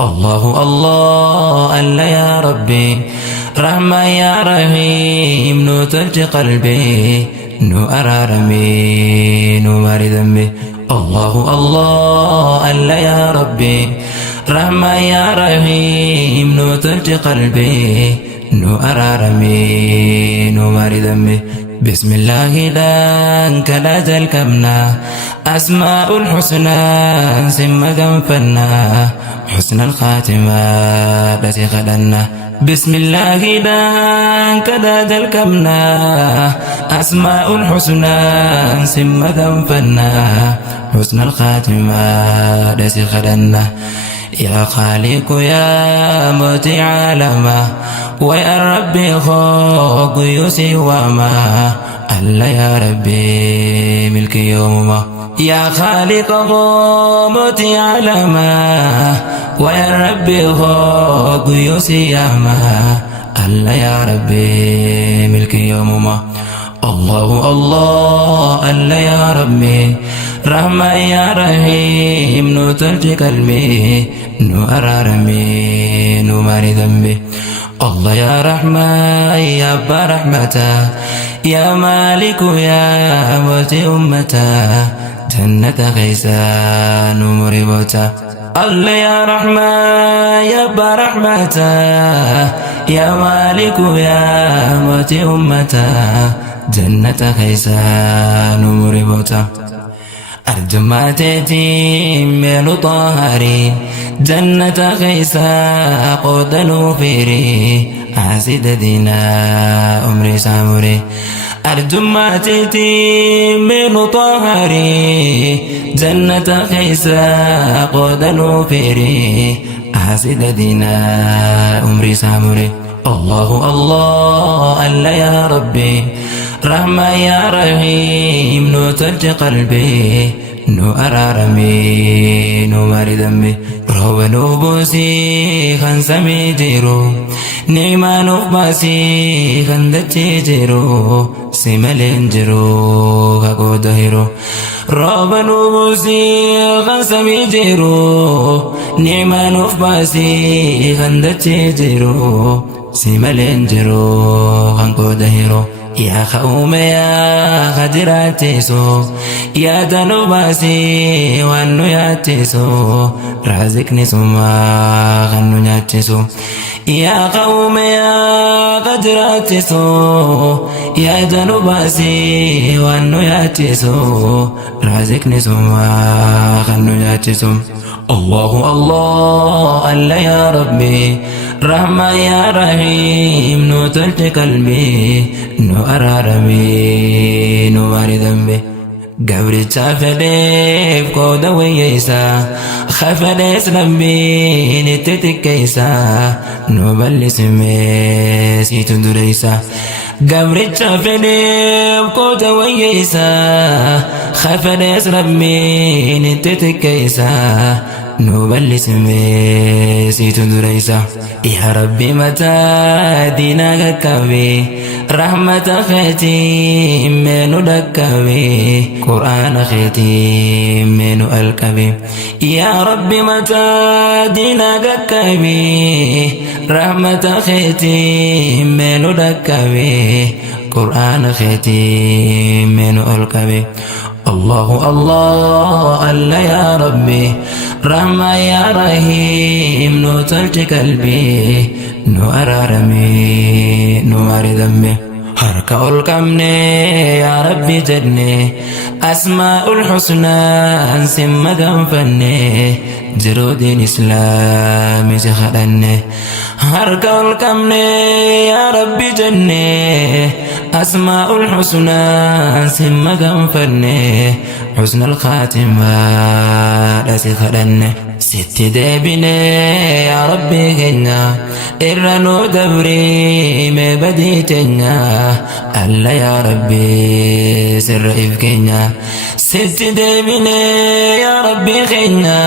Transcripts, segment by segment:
الله الله الله يا ربي رحمة يا رحيم نو تلج قلبي نو أرارمي نو ماري ذنبي الله الله الله يا ربي رحمة يا رحيم نو تلج قلبي نو أرارمي نو ماري ذنبي بسم الله دانك لا تلكمنا أسماء الحسنى سم فنا حسن الخاتمة التي خلنا بسم الله دانك لا تلكمنا أسماء الحسنى سم فنا حسن الخاتمة التي خلنا يا خالق يا مطيع عالمه ويا ربي خوق يوسي وما الله يا ربي ملك يومه يا خالق غومتي علما ويا ربي خوق يوسي وما الله يا ربي ملك يومه الله الله الله يا ربي رحمة يا رحيم نو تلج قلبي نو أرارمي نو ماري ذنبي الله يا رحمة يا أبا رحمته يا مالك يا موتي أمته جنة غيسان ومربوته الله يا رحمة يا أبا رحمته يا مالك يا موتي أمته جنة غيسان ومربوته أرجماتي من طهري جنة غيسا قود نوفيري عزيد دينا أمري سامري أرجماتي من طهري جنة غيسا قود نوفيري عزيد دينا أمري سامري الله الله الله يا ربي رحمة يا رحيم نو تلج قلبي نو أرارمي نو ماري ذنبي روب نوبوسي خان سمي جيرو نعما نوباسي خان دتي جيرو سيمالين جيرو كاكو دهيرو روب نوبوسي خان سمي جيرو نعما نوباسي خان دتي جيرو سيمالين جيرو كاكو دهيرو يا خوم يا خدراتيسو يا دنوباسي وانو ياتيسو رازقني سما غنو ناتيسو يا خوم يا خدراتيسو يا دنوباسي وانو ياتيسو رازقني سما غنو ناتيسو الله الله الله يا ربي رحمة يا رحيم نو تلج قلبي نو أرارمي نو ماري ذنبي قبري تافليف كودا ويسا خفليس ربي نتتك كيسا نو بلس ميسي تندريسا قبري تافليف كودا ويسا خفليس ربي نتتك كيسا نو بلس ميسي تندريسا يا ربي متى دينا كبي رحمة خيتي منو دكبي قرآن خيتي منو الكبي يا ربي متى دينا كبي رحمة خيتي منو دكبي قرآن خيتي منو الكبي الله الله الله يا ربي رحمة يا رحيم نو تلج قلبي نو أرارمي نو ماري ذنبي حركة الكمني يا ربي جدني أسماء الحسنى أنسم فني جرود إسلامي جخدني حركة الكمني يا ربي جدني أسماء الحسنى أنسم فني حسن الخاتمة التي خلنا ست دابنا يا ربي كنا إرنو دبري ما بديتنا ألا يا ربي سر إفكنا ست دابنا يا ربي كنا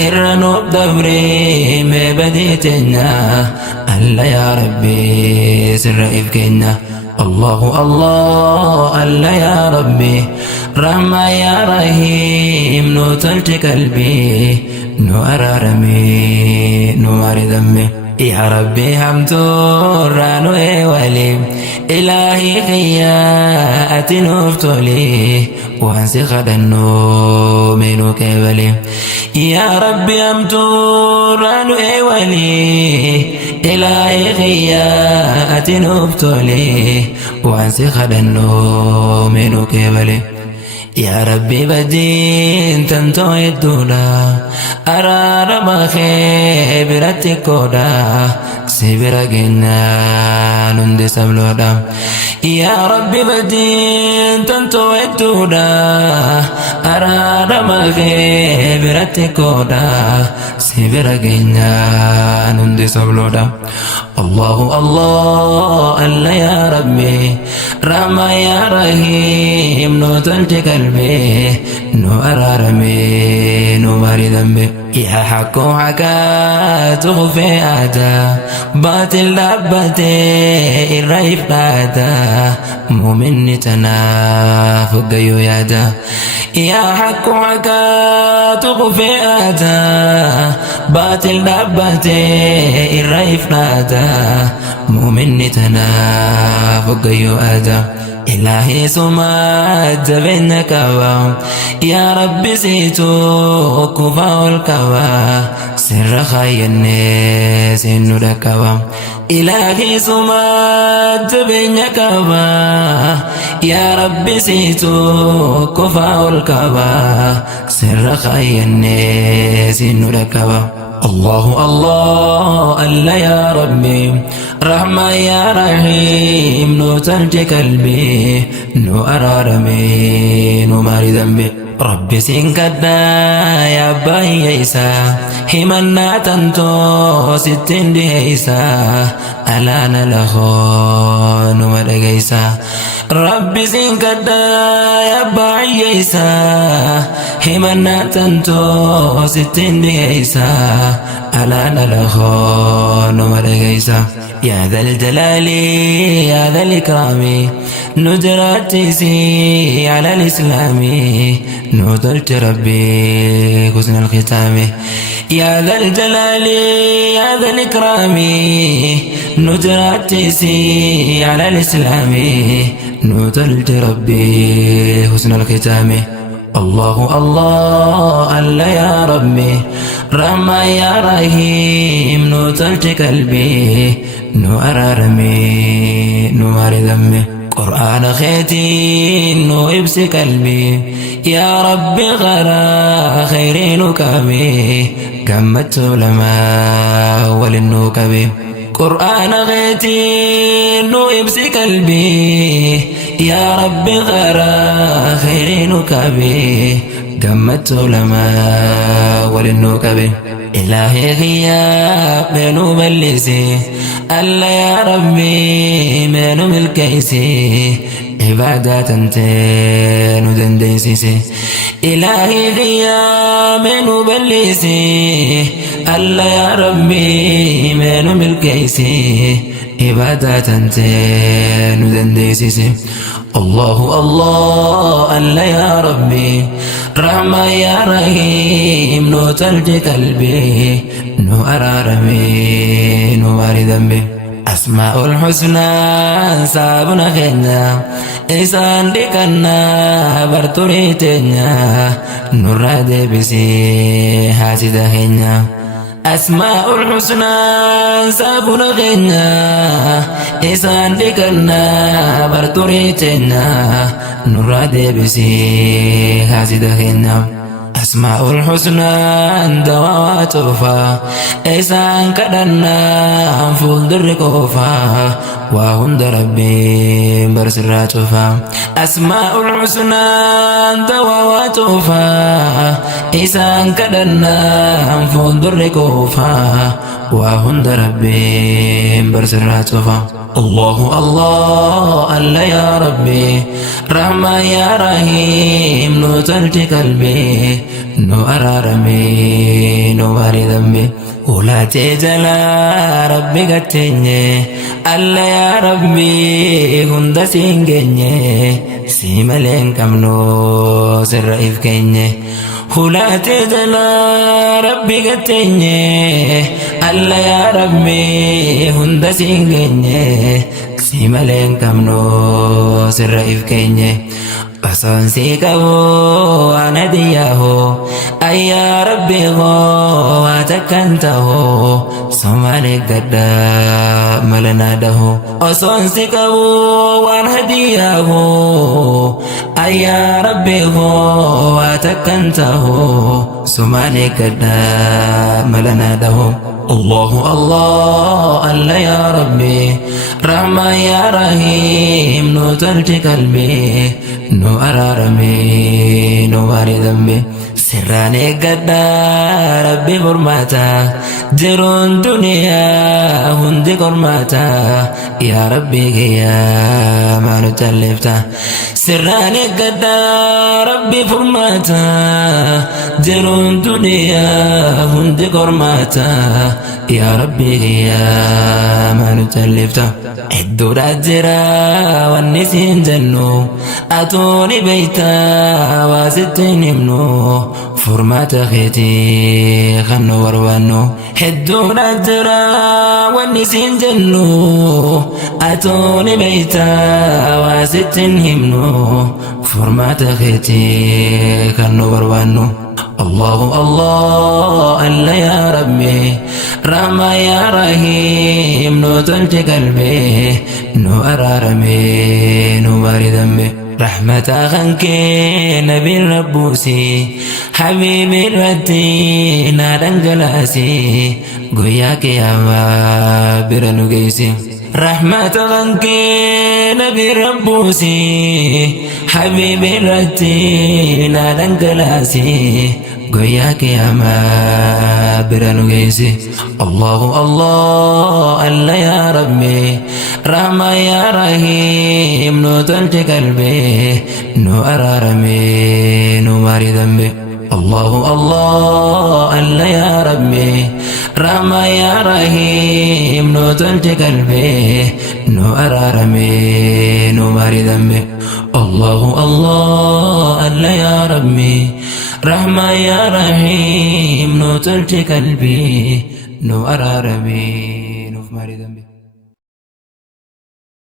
إرنو دبري ما بديتنا ألا يا ربي سر إفكنا الله الله الله يا ربي رحمة يا رحيم نو تلج قلبي nu araarame nu maari dambe يا ربي همتور نوي ولي إلهي خيات نفتولي وانسي خدنو منو كبلي يا ربي همتور نوي ولي إلهي خيات نفتولي وانسي خدنو منو كبلي يا ربي بدين تنتو يدونا أرار ما خبرتي كودا سبرا جنا نندي سبلودا يا ربي بدين تنتو يدونا أرار ما خبرتي كودا سبرا جنا نندي سبلودا الله الله الله يا ربي رحمة يا رحيم نو تلتي قلبي نو أرارمي نو ماري ذنبي يا حكو حكا تغفي آتا باطل لبتي الرئيف قاتا مؤمني تنافق يادا يا حكو حكا تغفي آتا باطل لبتي الرئيف قاتا مؤمني تنافق يادا إلهي سمات بينك يا ربي سيتو كفا الكوا سر خي الناس ندكوا إلهي سمات بينك يا ربي سيتو كفا الكوا سر خي الناس ندكوا الله الله الله يا ربي رحمة يا رحيم نو تلجي قلبي نو أرارمي نو ماري ذنبي ربي سنكدا يا باي عيسى همنا تنتو ستين دي عيسى ألانا لخو نو مدق عيسى ربي سنكدا يا باي عيسى همنا تنتو ستين دي عيسى ألانا لخو نو مدق عيسى يا ذا الجلال يا ذا الإكرام ندرتي على الإسلام نودلت ربي حسن الختام يا ذا الجلال يا ذا الإكرام ندرتي على الإسلام نودلت ربي حسن الختام الله الله الله يا ربي رحمة يا رحيم نو تلت قلبي نو أرارمي نو ماري ذنبي قرآن خيتي نو إبس قلبي يا ربي غرا خيرين كبي كمت علماء وللنوكبي قرآن غيتي نو إبس قلبي يا ربي غرا خيرين كبي قمت علماء وللنوكبي إلهي غياب منو ملسي ألا يا ربي منو ملكيسي عبادات انتين ودنديسيسي إلهي غياب منو ملسي ألا يا ربي منو ملكيسي عبادات انتين ودنديسيسي الله الله الله يا ربي رحمة يا رحيم نو تلجي قلبي نو أرارمي نو ماري ذنبي أسماء الحسنى سابنا خينا إسان ديكنا برطريتنا نور دبسي حاسد خينا أسماء الحسنى سابنا خينا إسان ديكنا برطريتنا نور دبسي حاسد خينا أسماء الحسنى دواتوفا إسان كدنا فول دركوفا وهند ربي برسراتوفا أسماء الحسنى دواتوفا إسان كدنا فول دركوفا وهند ربي برسراتوفا الله الله الله يا ربي رحمة يا رحيم نو تلجي قلبي نو أرارمي نو ماري ذنبي ولا تجلا ربي قتني الله يا ربي هند سينجني سيملين كمنو سر إفكني هلاتي جلا ربي قتني ألا يا ربي هند سينجني سيمالين كمنو سر إفكني بسان سيكو أنا دياه أي يا ربي غو واتكنته سمالي قد ملنا ده أسان سيكو وأنا دياه أي يا ربي غو واتكنته سمالي قد ملنا ده الله الله الله يا ربي رحمة يا رحيم نو تلتي قلبي نو أرارمي نو باري ذنبي سراني قد ربي فرماتا جرون دنيا هندي قرماتا يا ربي يا ما نتلفتا سراني قد ربي فرماتا جرون دنيا هندي قرماتا يا ربي يا ما نتلفتا الدور الجرا والنسين جنو أتوني بيتا وستين منو فرمات خيتي خنو وروانو الدور الجرا والنسين جنو أتوني بيتا وستين منو فرمات خيتي خنو وروانو الله الله الله يا ربي رحمة يا رحيم نو تلتي قلبي نو أرارمي نو باري ذنبي رحمة خنك نبي ربوسي حبيبي ردي نادن جلاسي قوياك يا ما برنو قيسي رحمة خنك نبي ربوسي حبيبي ردي نادن جلاسي قوياك يا ما برنو قيسي الله الله الله يا ربي رحمة يا رحيم نو تلتي قلبي نو أرارمي نو ماري ذنبي الله الله الله يا ربي رحمة يا رحيم نو تلتي قلبي نو أرارمي نو ماري ذنبي الله الله الله يا ربي رحمة يا رحيم نو تلتي قلبي نو أرارمي نو ماري ذنبي